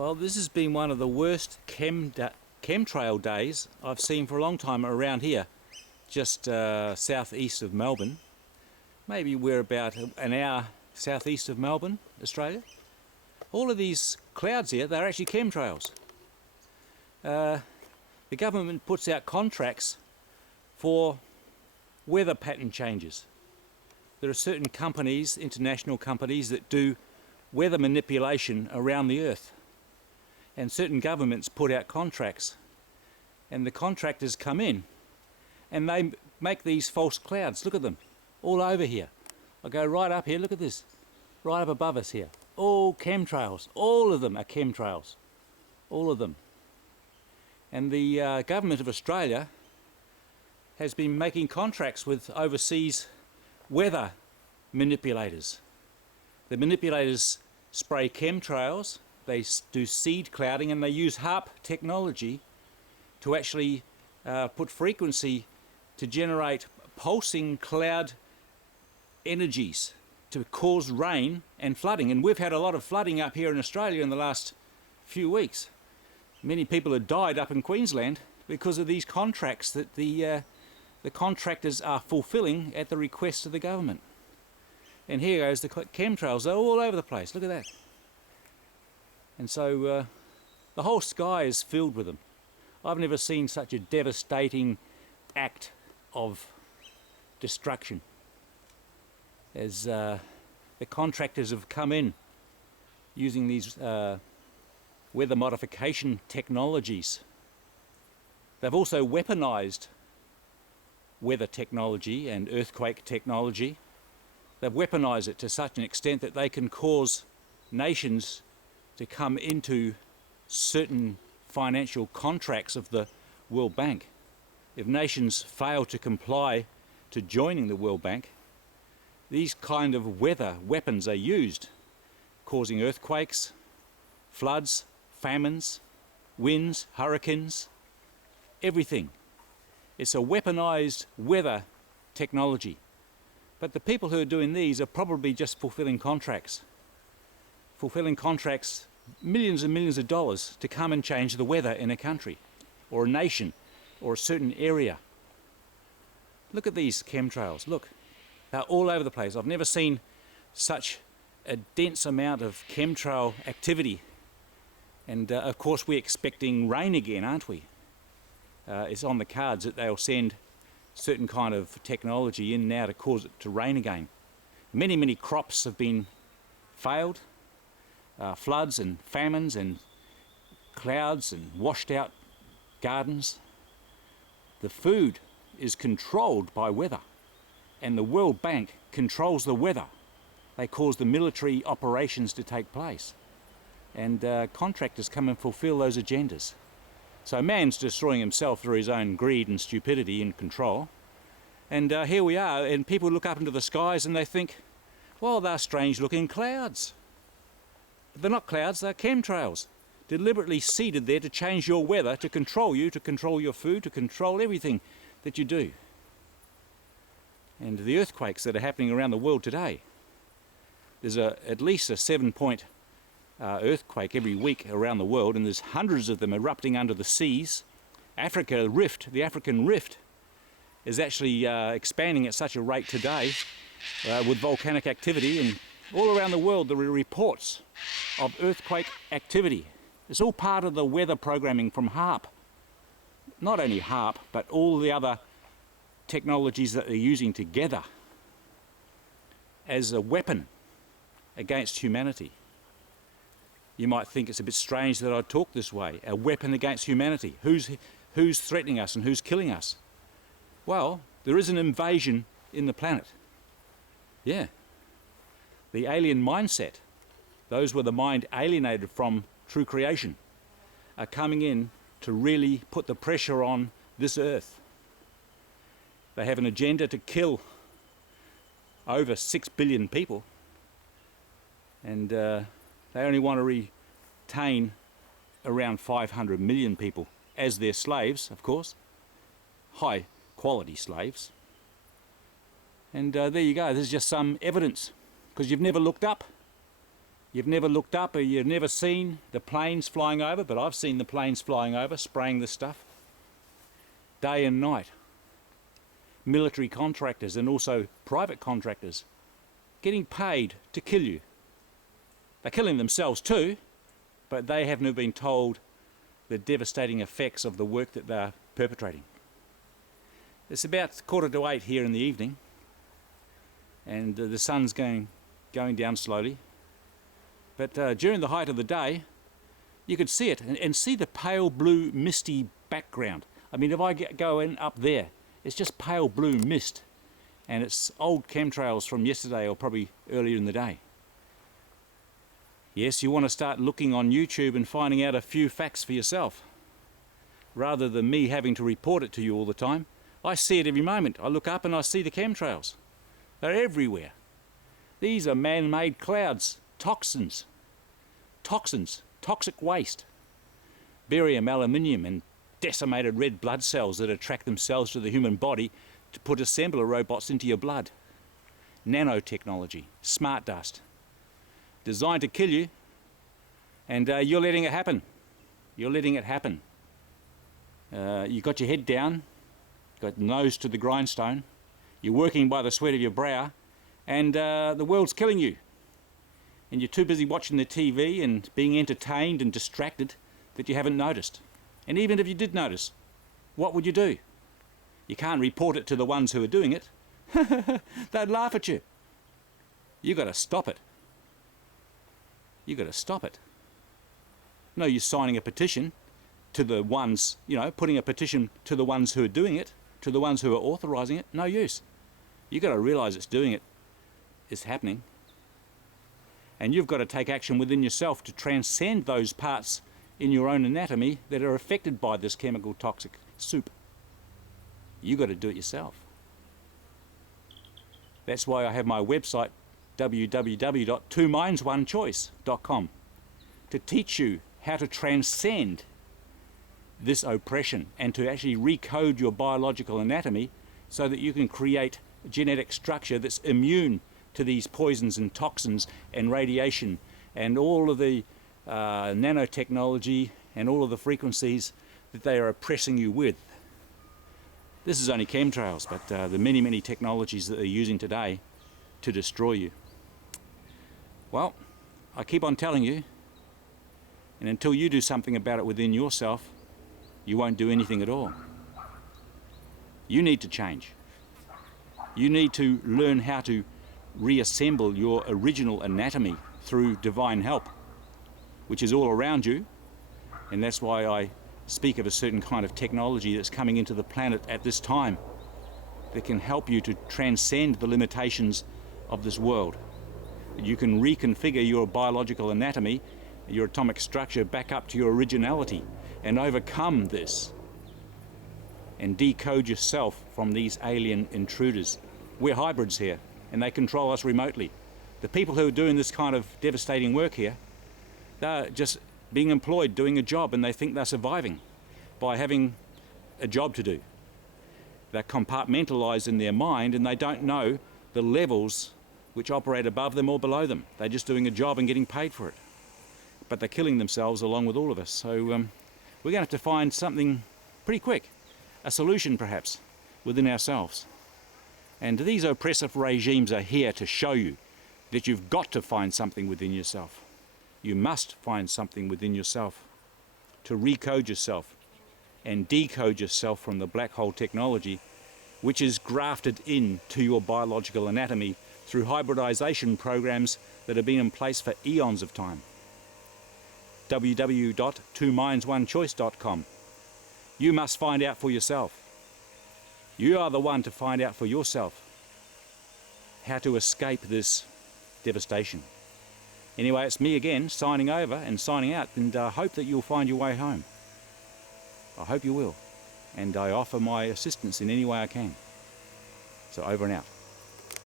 Well, this has been one of the worst chemtrail days I've seen for a long time around here, just southeast of Melbourne. Maybe we're about an hour southeast of Melbourne, Australia. All of these clouds here, they're actually chemtrails. The government puts out contracts for weather pattern changes. There are certain companies, international companies, that do weather manipulation around the earth. And certain governments put out contracts. And the contractors come in and they make these false clouds. Look at them, all over here. I go right up here, look at this, right up above us here. All chemtrails, all of them are chemtrails, all of them. And the government of Australia has been making contracts with overseas weather manipulators. The manipulators spray chemtrails, they do seed clouding, and they use HARP technology to actually put frequency to generate pulsing cloud energies to cause rain and flooding. And we've had a lot of flooding up here in Australia in the last few weeks. Many people have died up in Queensland because of these contracts that the contractors are fulfilling at the request of the government. And here goes the chemtrails. They're all over the place. Look at that. And so the whole sky is filled with them. I've never seen such a devastating act of destruction as the contractors have come in using these weather modification technologies. They've also weaponized weather technology and earthquake technology. They've weaponized it to such an extent that they can cause nations to come into certain financial contracts of the World Bank. If nations fail to comply to joining the World Bank, these kind of weather weapons are used, causing earthquakes, floods, famines, winds, hurricanes, everything. It's a weaponized weather technology. But the people who are doing these are probably just fulfilling contracts, millions and millions of dollars to come and change the weather in a country or a nation or a certain area. Look at these chemtrails, look. They're all over the place. I've never seen such a dense amount of chemtrail activity. And of course we're expecting rain again, aren't we? It's on the cards that they'll send certain kind of technology in now to cause it to rain again. Many crops have been failed, floods and famines and clouds and washed out gardens. The food is controlled by weather, and the World Bank controls the weather. They cause the military operations to take place, and contractors come and fulfill those agendas. So man's destroying himself through his own greed and stupidity and control. And here we are, and people look up into the skies and they think, well, they're strange looking clouds. But they're not clouds, they're chemtrails, deliberately seeded there to change your weather, to control you, to control your food, to control everything that you do. And the earthquakes that are happening around the world today, there's at least a 7-point earthquake every week around the world, and there's hundreds of them erupting under the seas. The African rift is actually expanding at such a rate today with volcanic activity, and all around the world there are reports of earthquake activity. It's all part of the weather programming from HARP. Not only HARP, but all the other technologies that they're using together as a weapon against humanity. You might think it's a bit strange that I talk this way, a weapon against humanity. Who's threatening us and who's killing us? Well, there is an invasion in the planet. Yeah. The alien mindset, those with the mind alienated from true creation, are coming in to really put the pressure on this earth. They have an agenda to kill over 6 billion people, and they only want to retain around 500 million people as their slaves, of course, high quality slaves. And there you go, there's just some evidence, because you've never looked up. You've never looked up or you've never seen the planes flying over, but I've seen the planes flying over, spraying this stuff. Day and night. Military contractors and also private contractors getting paid to kill you. They're killing themselves too, but they have never been told the devastating effects of the work that they're perpetrating. It's about 7:45 here in the evening, and the sun's going down slowly. But during the height of the day, you could see it and see the pale blue misty background. I mean, if I go in up there, it's just pale blue mist, and it's old chemtrails from yesterday or probably earlier in the day. Yes, you want to start looking on YouTube and finding out a few facts for yourself, rather than me having to report it to you all the time. I see it every moment. I look up and I see the chemtrails. They're everywhere. These are man-made clouds, toxins, toxic waste, barium, aluminium and decimated red blood cells that attract themselves to the human body to put assembler robots into your blood. Nanotechnology, smart dust, designed to kill you, and you're letting it happen. You're letting it happen. You've got your head down, got the nose to the grindstone, you're working by the sweat of your brow, and the world's killing you. And you're too busy watching the TV and being entertained and distracted that you haven't noticed. And even if you did notice, what would you do? You can't report it to the ones who are doing it. They'd laugh at you. You got to stop it. You got to stop it. No use signing a petition to the ones, putting a petition to the ones who are doing it, to the ones who are authorising it. No use. You got to realise it's happening. And you've got to take action within yourself to transcend those parts in your own anatomy that are affected by this chemical toxic soup. You got to do it yourself. That's why I have my website www.twominds1choice.com to teach you how to transcend this oppression and to actually recode your biological anatomy so that you can create a genetic structure that's immune to these poisons and toxins and radiation and all of the nanotechnology and all of the frequencies that they are oppressing you with. This is only chemtrails, but the many, many technologies that they're using today to destroy you. Well, I keep on telling you, and until you do something about it within yourself, you won't do anything at all. You need to change. You need to learn how to reassemble your original anatomy through divine help, which is all around you, and that's why I speak of a certain kind of technology that's coming into the planet at this time that can help you to transcend the limitations of this world. You can reconfigure your biological anatomy, your atomic structure back up to your originality and overcome this and decode yourself from these alien intruders. We're hybrids here and they control us remotely. The people who are doing this kind of devastating work here, they're just being employed doing a job and they think they're surviving by having a job to do. They're compartmentalized in their mind and they don't know the levels which operate above them or below them. They're just doing a job and getting paid for it. But they're killing themselves along with all of us. So we're going to have to find something pretty quick, a solution perhaps, within ourselves. And these oppressive regimes are here to show you that you've got to find something within yourself. You must find something within yourself to recode yourself and decode yourself from the black hole technology which is grafted into your biological anatomy through hybridization programs that have been in place for eons of time. www.twominds1choice.com. You must find out for yourself. You are the one to find out for yourself how to escape this devastation. Anyway, it's me again, signing over and signing out, and I hope that you'll find your way home. I hope you will. And I offer my assistance in any way I can. So over and out.